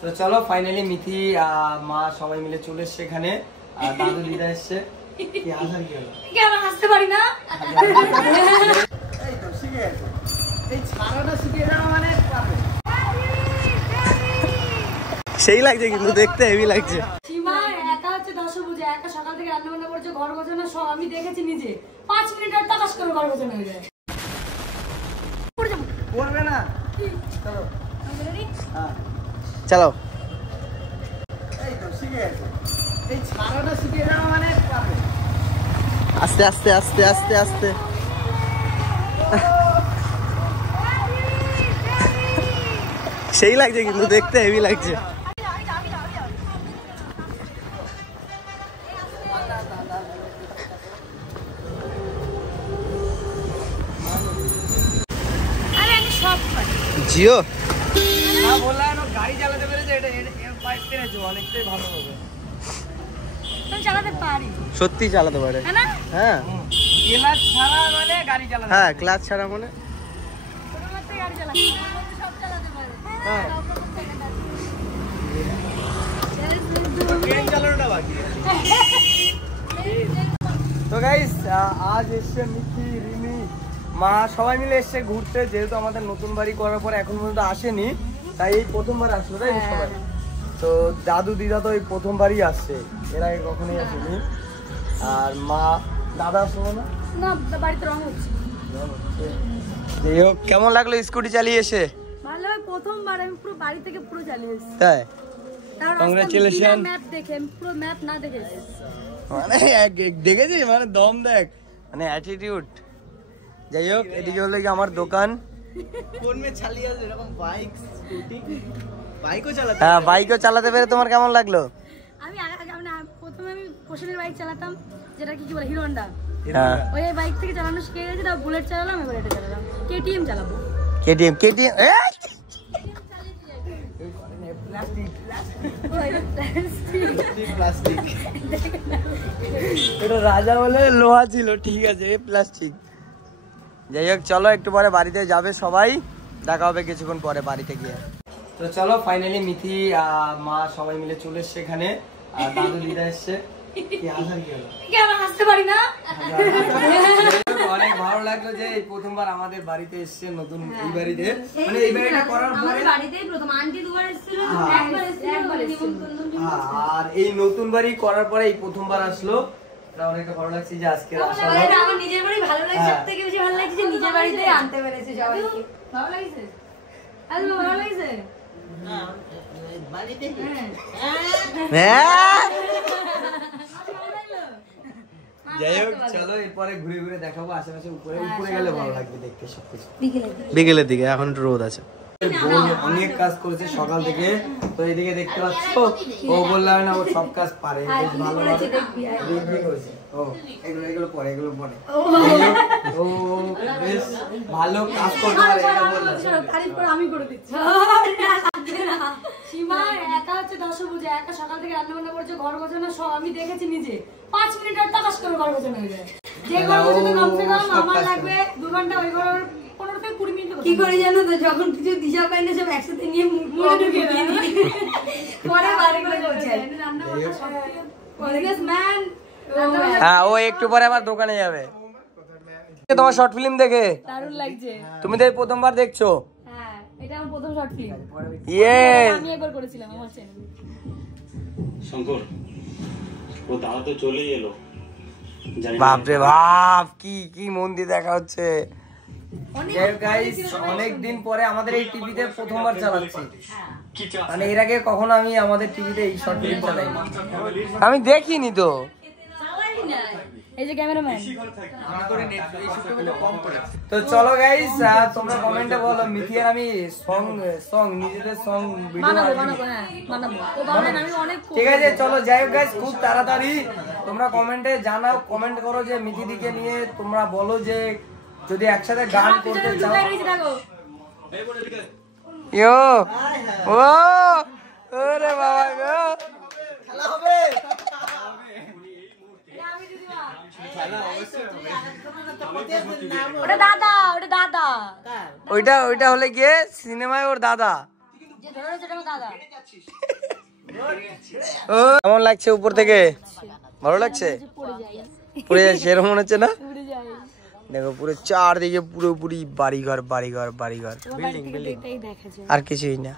তো চলো ফাইনালি মিথি মা সবাই মিলে চলে এসছে এখানে, আর দাদু দিদা এসছে। কি হাসার কি হলো? কি আমরা হাসতে পারি না? এই তো শিখে গেছে, এই ছাড়াটা শিখে যাওয়া মানে পারবে। সেই লাগছে কিন্তু দেখতে হেভি লাগছে। সীমা একা হচ্ছে দশভুজা, একা সকাল থেকে রান্না বান্না করছে, ঘর গোছানো সব আমি দেখেছি নিজে। 5 মিনিট আর টাকাস করে ঘর গোছানো হয়ে যায়। করবে না? চলো হ্যাঁ চলো। এই তো শিখে গেছে, এই ছাড়াটা শিখে যাওয়া মানে পারবে। আস্তে আস্তে আস্তে আস্তে আস্তে সেই লাগছে কিন্তু দেখতে হেভি লাগছে। জিও বললাম গাড়ি চালাতে পেরেছে, এটা বাইক পেরেছে অনেকটাই ভালো হবে। চালাতে পারি, সত্যি চালাতে পারে। হ্যাঁ ক্লাচ ছাড়া মানে গাড়ি চালাতে, হ্যাঁ ক্লাচ ছাড়া মানে হ্যাঁ ট্রেন চালানোটা বাকি। তো গাইস আজ এসছে মিথি, রিমি, মা সবাই মিলে এসছে ঘুরতে, যেহেতু আমাদের নতুন বাড়ি করার পর এখন পর্যন্ত আসেনি, তাই এই প্রথমবার আসলো তাই সবাই। তো দাদু দিদা তো এই প্রথমবারই আসছে, এর আগে কখনোই আসেনি। আর মা দাদা আসবো না, বাড়িতে রং হচ্ছে। যাই হোক, কেমন লাগলো স্কুটি চালিয়ে এসে? ভালো, প্রথমবার আমি পুরো বাড়ি থেকে পুরো চালিয়ে এসেছি। তাই কারণ কংগ্রাচুলেশন। ম্যাপ দেখে পুরো ম্যাপ না দেখে মানে দেখেছি, মানে দম দেখ, মানে অ্যাটিটিউড। যাই হোক, এদিকে হলো কি আমার দোকান। ফোন মে চালিয়ে আছে এরকম বাইক স্কুটি, বাইকও চালাতে। হ্যাঁ বাইকও চালাতে পেরে তোমার কেমন লাগলো? আমি প্রথমে আমি কোশনের বাইক চালাতাম, যেটা কি বলে হিরো হন্ডা, হ্যাঁ ওই বাইক থেকে চালানো শিখে গেছি। তারপর বুলেট চালালাম, এবার এটা চালালাম, কেটিএম চালাবো। কেটিএম কেটিএম প্লাস্টিক এটা রাজা বলে লোহা ছিল, ঠিক আছে প্লাস্টিক। যাই হোক চলো, একটু পরে বাড়িতে যাবে সবাই, দেখা হবে কিছুক্ষণ পরে বাড়িতে গিয়ে। তো চলো ফাইনালি মিথি মা সবাই মিলে চলে এসছে এখানে, আর দাদু দিদা এসছে। কি হাসার কি হলো? কি আমরা হাসতে পারি না? অনেক ভালো লাগলো যে এই প্রথমবার আমাদের বাড়িতে এসছে, নতুন এই বাড়িতে, মানে এই বাড়িটা করার পরে বাড়িতেই প্রথম। আন্টি দুবার এসেছিল, একবার এসেছিল। আর এই নতুন বাড়ি করার পরে এই প্রথমবার আসলো, অনেকটা ভালো লাগছে যে আজকে আসা হলো। আমার নিজের বাড়ি ভালো লাগছে, সব থেকে বেশি ভালো লাগছে যে নিজের বাড়িতে আনতে পেরেছে সবাইকে। ভালো লাগছে? আজকে ভালো লাগছে? বাড়িতে যাই হোক চলো, এরপরে ঘুরে ঘুরে দেখাবো আশেপাশে, উপরে উপরে গেলে ভালো লাগবে দেখতে সবকিছু। বিকেলের দিকে, এখন একটু রোদ আছে। অনেক কাজ করেছে সকাল থেকে, তো এইদিকে দেখতে পাচ্ছ, ও বললাম না ও সব কাজ পারে, বেশ ভালো দেখবি করেছে। ও এগুলো পরে, এগুলো পরে ও বেশ ভালো কাজ করতে পারে, এটা বললাম। তারিফ করে আমি করে দিচ্ছি। সীমা একা হচ্ছে দশভুজা, একা সকাল থেকে রান্না বান্না করছে, ঘর গোছানো সব আমি দেখেছি নিজে। 5 মিনিট আর টাকাস করে ঘর গোছানো হয়ে যায়। যে ঘর গোছাতে কমসে কম আমার লাগবে 2 ঘন্টা, ওই ঘর 15 থেকে 20 মিনিট। কি করে জানো তো, যখন কিছু দিশা পাই না সব একসাথে নিয়ে মুখে ঢুকিয়ে দিই, পরে বাড়ি করে গোছাই। রান্না বান্না সব বিজনেস ম্যান। হ্যাঁ ও একটু পরে আবার দোকানে যাবে। তোমার শর্ট ফিল্ম দেখে দারুণ লাগছে। তুমি তো এই প্রথমবার দেখছো? হ্যাঁ, এটা আমার প্রথম শর্ট ফিল্ম। ইয়েস, আমি একবার করেছিলাম আমার চ্যানেলে। শঙ্কর, ও দাদা তো চলেই এলো। বাপ রে বাপ, কি কি মন দিয়ে দেখা হচ্ছে। অনেক দিন পরে আমাদের এই টিভিতে প্রথমবার চালাচ্ছি, মানে এর আগে কখনো আমি আমাদের টিভিতে এই শর্ট ফিল্ম চালাইনি, আমি দেখিনি তো। এই যে ক্যামেরাম্যান। তো চলো গাইস, তোমরা কমেন্টে বলো মিথি আর আমি সং নিজেদের সং ভিডিও ঠিক আছে। চলো যাই হোক গাইস, খুব তাড়াতাড়ি তোমরা কমেন্টে জানাও, কমেন্ট করো যে মিথি দিকে নিয়ে তোমরা বলো যে যদি একসাথে গান করতে চাও। ইয়ো ও ওরে বাবা গো, খেলা হবে। ওটা দাদা, ওটা দাদা। ওইটা হলে গিয়ে সিনেমায় ওর দাদা। কেমন লাগছে উপর থেকে? ভালো লাগছে? পড়ে যাচ্ছে এরকম মনে হচ্ছে না? দেখো পুরো চারদিকে পুরোপুরি বাড়িঘর বাড়িঘর বাড়িঘর, বিল্ডিং বিল্ডিং, আর কিছুই না।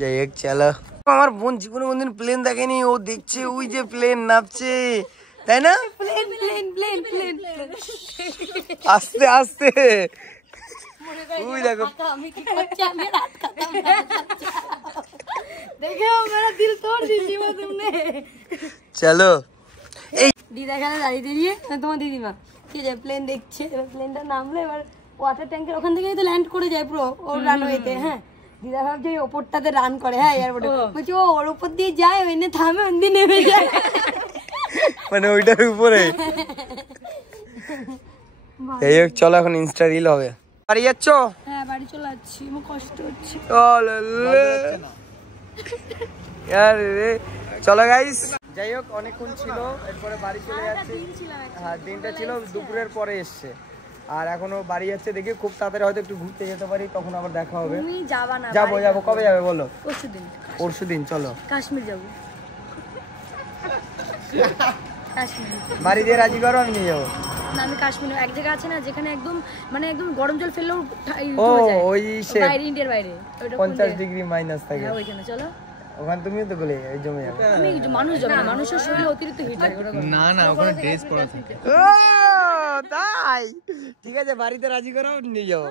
যাই হোক চলো। আমার বোন জীবনে কোনদিন প্লেন দেখেনি, ও দেখছে ওই যে প্লেন নামছে, তাই না? আস্তে আস্তে ওই দেখো। চলো দিদা এখানে দাঁড়িয়ে দাঁড়িয়ে তোমার দিদিমা কি যে প্লেন দেখছে, এবার প্লেনটা নামলো, এবার ওয়াটার ট্যাঙ্কের ওখান থেকে তো ল্যান্ড করে যায় পুরো ওর রানওয়েতে। হ্যাঁ, দিদা ভাবছে ওই ওপরটাতে রান করে, হ্যাঁ এয়ারপোর্টে, বলছি ও ওর উপর দিয়ে যায়, ওই থামে ওই দিয়ে নেমে যায়, মানে ওইটার উপরে। এই হোক চলো, এখন ইনস্টা রিল হবে। বাড়ি যাচ্ছ? হ্যাঁ বাড়ি চলে যাচ্ছি, আমার কষ্ট হচ্ছে। চলো গাইস, যাই হোক অনেকক্ষণ ছিল, এরপরে বাড়ি চলে যাচ্ছি। হ্যাঁ দিনটা ছিল, দুপুরের পরে এসছে, আর এখনো বাড়ি যাচ্ছে। দেখি খুব তাড়াতাড়ি হয়তো একটু ঘুরতে যেতে পারি, তখন আবার দেখা হবে। যাবো যাবো, কবে যাবে বলো? পরশুদিন চলো কাশ্মীর যাবো। বাড়ি দিয়ে রাজি করো, আমি নিয়ে যাবো। না আমি কাশ্মীর, এক জায়গা আছে না যেখানে একদম মানে একদম গরম জল ফেললেও ও ওই বাইরে, ইন্ডিয়ার বাইরে 50 ডিগ্রি মাইনাস থাকে, হ্যাঁ ওইখানে চলো। ওখানে তুমিও তো গলে ওই জমে যাবে। আমি মানুষ যাবে না, মানুষের শরীরে অতিরিক্ত হিট লাগে। না না, ওখানে ড্রেস পরা থাকে। ও তাই, ঠিক আছে বাড়িতে রাজি করো, নিয়ে যাবো।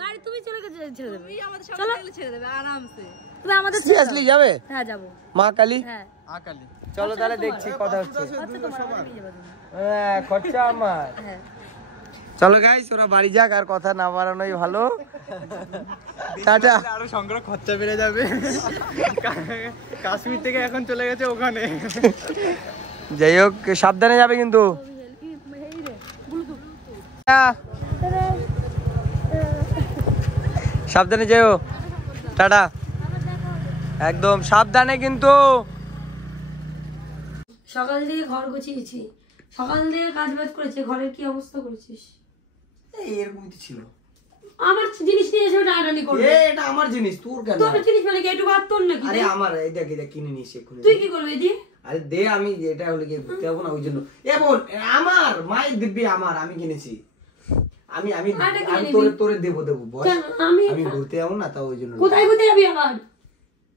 বাড়ি তুমি চলে গেছে, ছেড়ে দেবে, তুমি আমাদের সঙ্গে গেলে ছেড়ে দেবে আরামসে। তুমি আমাদের সিরিয়াসলি যাবে? হ্যাঁ যাবো। মা কালী? হ্যাঁ আকালি। চলো তাহলে দেখছি কথা হচ্ছে। হ্যাঁ খরচা আমার। হ্যাঁ চলো গাইস, ওরা বাড়ি যাক, আর কথা না বাড়ানোই ভালো। টাটা। আরো সংগ্রহ খরচা বেড়ে যাবে। কাশ্মীর থেকে এখন চলে গেছে ওখানে। যাই হোক সাবধানে যাবে কিন্তু। সাবধানে যেও, টাটা। একদম সাবধানে কিন্তু। সকাল থেকে ঘর গুছিয়েছি, সকাল থেকে কাজ বাজ করেছি, ঘরের কি অবস্থা করেছিস? এরকমই তো ছিল। আমার জিনিস নিয়ে এসে টানাটানি করবে। এটা আমার জিনিস, তোর কেন? তোর জিনিস মানে কি একটু বাদ তোর নাকি? আরে আমার, এই দেখ এটা কিনে নিস এক্ষুনি। তুই কি করবি দি? আরে দে, আমি এটা হলে কি ঘুরতে যাবো না ওই জন্য। এ বোন আমার মাই দিব্যি, আমার আমি কিনেছি। আমি আমি তোরে দেবো বস। আমি ঘুরতে যাবো না, তাও ওই জন্য। কোথায় ঘুরতে যাবি আবার?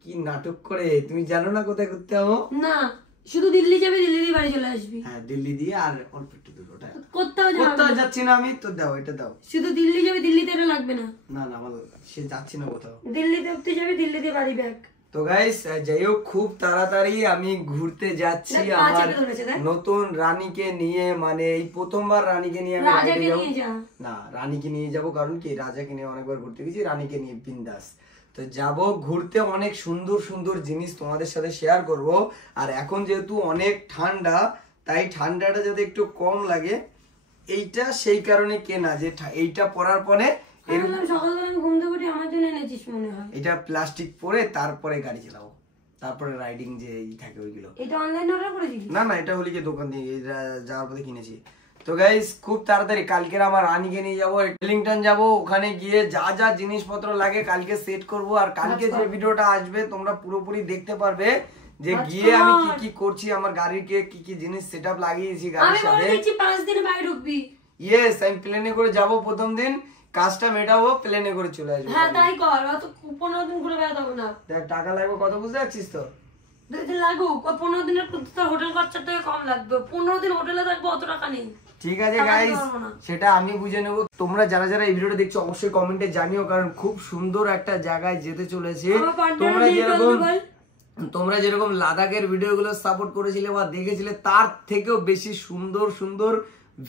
কি নাটক করে, তুমি জানো না কোথায় ঘুরতে যাবো? না শুধু দিল্লি যাবি, দিল্লি দিয়ে বাড়ি চলে আসবি। হ্যাঁ দিল্লি দিয়ে, আর অল্প একটু দূর। ওটা কোথাও যাচ্ছি না আমি, তো দাও এটা দাও। শুধু দিল্লি যাবি, দিল্লিতে এটা লাগবে না। না না আমার সে যাচ্ছি না কোথাও। দিল্লিতে তুই যাবি, দিল্লি দিয়ে বাড়ি ব্যাক। তো গাইস যাই হোক, খুব তাড়াতাড়ি আমি ঘুরতে যাচ্ছি আমার নতুন রানীকে নিয়ে। মানে এই প্রথমবার রানীকে নিয়ে আমি রাইডে যাব। না রানীকে নিয়ে যাব, কারণ কি রাজাকে নিয়ে অনেকবার ঘুরতে গেছি, রানীকে নিয়ে বিন্দাস। তো যাব ঘুরতে, অনেক সুন্দর সুন্দর জিনিস তোমাদের সাথে শেয়ার করব। আর এখন যেহেতু অনেক ঠান্ডা, তাই ঠান্ডাটা যাতে একটু কম লাগে, এইটা সেই কারণে কেনা, যে এইটা পরার পরে সকালবেলা ঘুম থেকে উঠে আমার জন্য এনেছিস মনে হয়। এটা প্লাস্টিক পরে তারপরে গাড়ি চালাবো, তারপরে রাইডিং যে থাকে ওইগুলো। এটা অনলাইন অর্ডার করেছিস? না না, এটা হলি কি দোকান থেকে যাওয়ার পথে কিনেছি। তো গাইস খুব তাড়াতাড়ি কালকে আমার রানীকে নিয়ে যাবো, ওয়েলিংটন যাবো, ওখানে গিয়ে যা যা জিনিসপত্র লাগে কালকে সেট করব। আর কালকে যে ভিডিওটা আসবে তোমরা পুরোপুরি দেখতে পারবে, যে গিয়ে আমি কি কি করছি, আমার গাড়িকে কি কি জিনিস সেটআপ লাগিয়েছি গাড়ির সাথে। আমি বলেছি 5 দিন বাইরে ঢুকবি। ইয়েস, আমি প্লেনে করে যাব প্রথম দিন, কাজটা মেটাবো, প্লেনে করে চলে আসবো। হ্যাঁ তাই কর, অত 15 দিন ঘুরে বেড়াতে হবে না। দেখ টাকা লাগবে কত, বুঝতে পারছিস তো? 2 দিন লাগুক, 15 দিনের তোর হোটেল খরচার থেকে কম লাগবে। 15 দিন হোটেলে থাকবো, অত টাকা নেই। ঠিক আছে গাইস, সেটা আমি বুঝে নেবো। তোমরা যারা যারা এই ভিডিওটা দেখছো অবশ্যই কমেন্টে জানিও, কারণ খুব সুন্দর একটা জায়গায় যেতে চলেছে। তোমরা যেরকম লাদাখের ভিডিওগুলো সাপোর্ট করেছিলে বা দেখেছিলে, তার থেকেও বেশি সুন্দর সুন্দর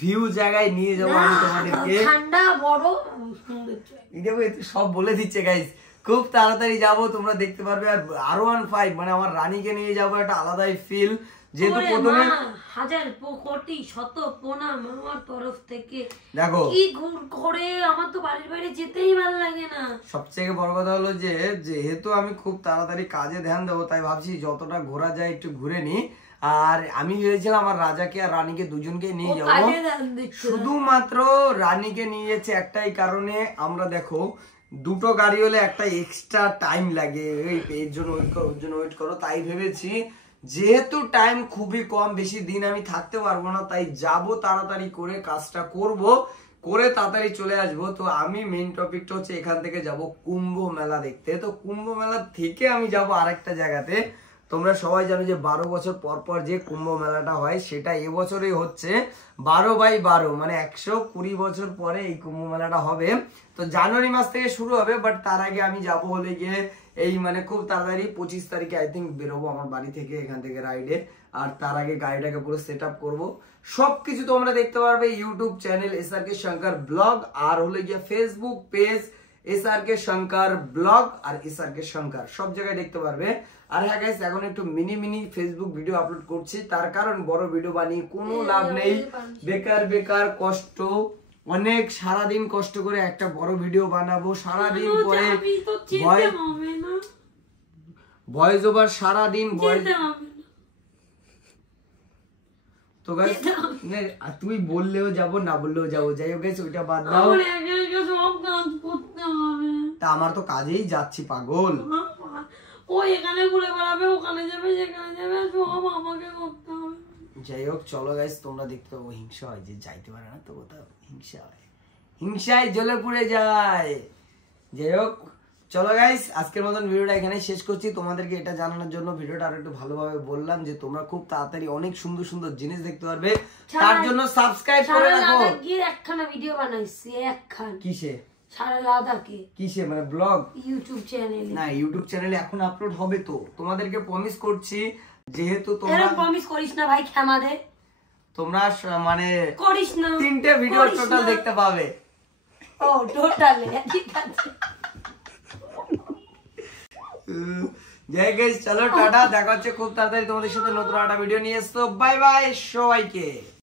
ভিউ জায়গায় নিয়ে যাবো আমি তোমাদেরকে। ঠান্ডা বড় সব বলে দিচ্ছে গাইস, খুব তাড়াতাড়ি যাব, তোমরা দেখতে পারবে। আর R15 মানে আমার রানীকে নিয়ে যাবো, একটা আলাদাই ফিল। যেহেতু ওরে প্রথমে মা, হাজার কোটি শত প্রণাম আমার তরফ থেকে। দেখো কি ঘুরে আমার তো বাড়ির বাইরে যেতেই ভালো লাগে না। সবথেকে বড় কথা হলো যে যেহেতু আমি খুব তাড়াতাড়ি কাজে ধ্যান দেবো, তাই ভাবছি যতটা ঘোরা যায় একটু ঘুরে নি। আর আমি ভেবেছিলাম আমার রাজাকে আর রানীকে দুজনকে নিয়ে ও যাবো, কাজে ধ্যান দিচ্ছে। শুধুমাত্র রানীকে নিয়ে যাচ্ছে একটাই কারণে, আমরা দেখো দুটো গাড়ি হলে একটা এক্সট্রা টাইম লাগে, এর জন্য ওয়েট করো ওর জন্য ওয়েট করো, তাই ভেবেছি যেহেতু টাইম খুবই কম, বেশি দিন আমি থাকতে পারবো না, তাই যাব তাড়াতাড়ি করে কাজটা করব, করে তাড়াতাড়ি চলে আসবো। তো আমি মেইন টপিকটা হচ্ছে এখান থেকে যাব কুম্ভ মেলা দেখতে। তো কুম্ভ মেলা থেকে আমি যাব আরেকটা জায়গাতে। তোমরা সবাই জানো যে 12 বছর পর পর যে কুম্ভ মেলাটা হয় সেটা এবছরই হচ্ছে 12/12, মানে 120 বছর পরে এই কুম্ভ মেলাটা হবে। তো জানুয়ারি মাস থেকে শুরু হবে, বাট তার আগে আমি যাব হলে গিয়ে এই মানে খুব তাড়াতাড়ি 25 তারিখে আই থিঙ্ক বেরোবো আমার বাড়ি থেকে, এখান থেকে রাইডে। আর তার আগে গাড়িটাকে পুরো সেট আপ করবো। সবকিছু তোমরা দেখতে পারবে YouTube channel SRK Shankar blog, আর হলে গিয়ে Facebook page SRK Shankar blog আর SRK শঙ্কর, সব জায়গায় দেখতে পারবে। আর হ্যাঁ গাইস, এখন একটু মিনি ফেসবুক ভিডিও আপলোড করছি, তার কারণ বড় ভিডিও বানিয়ে কোনো লাভ নেই, বেকার কষ্ট, অনেক সারাদিন কষ্ট করে একটা বড় ভিডিও বানাবো, সারাদিন পরে ভয়েস ওভার, সারাদিন ভয়েস। তো গাইস তুই বললেও যাব, না বললেও যাবো, যাই হোক গাইস ওইটা বাদ দাও। তা আমার তো কাজেই যাচ্ছি পাগল। ও এখানে ঘুরে বেড়াবে, ওখানে যাবে, সেখানে যাবে, সব আমাকে করতে হবে। যাই হোক চলো গাইস, তোমরা দেখতে পাবো হিংসা হয় যে যাইতে পারে না, তো কোথাও হিংসা হয়, হিংসায় জ্বলে পুড়ে যায়। যাই হোক চলো গাইস, আজকের মতন ভিডিওটা এখানে শেষ করছি। তোমাদেরকে এটা জানানোর জন্য ভিডিওটা আরো একটু ভালোভাবে বললাম যে তোমরা খুব তাড়াতাড়ি অনেক সুন্দর সুন্দর জিনিস দেখতে পারবে, তার জন্য সাবস্ক্রাইব করে রাখো। গিয়ে একখানা ভিডিও বানাইছি, একখান। কিসে? সারা লাদাখে। কিসে মানে ব্লগ? ইউটিউব চ্যানেলে। না, ইউটিউব চ্যানেলে এখন আপলোড হবে, তো তোমাদেরকে প্রমিস করছি, যেহেতু তোমরা এরকম প্রমিস করিস না ভাই, ক্ষমা দে। তোমরা মানে করিস না, 3টে ভিডিও টোটাল দেখতে পাবে। ও টোটাল, ঠিক আছে। জয় গাইস, চলো টাটা, দেখা হচ্ছে খুব তাড়াতাড়ি তোমাদের সাথে নতুন একটা ভিডিও নিয়ে আসতো। বাই বাই সবাইকে।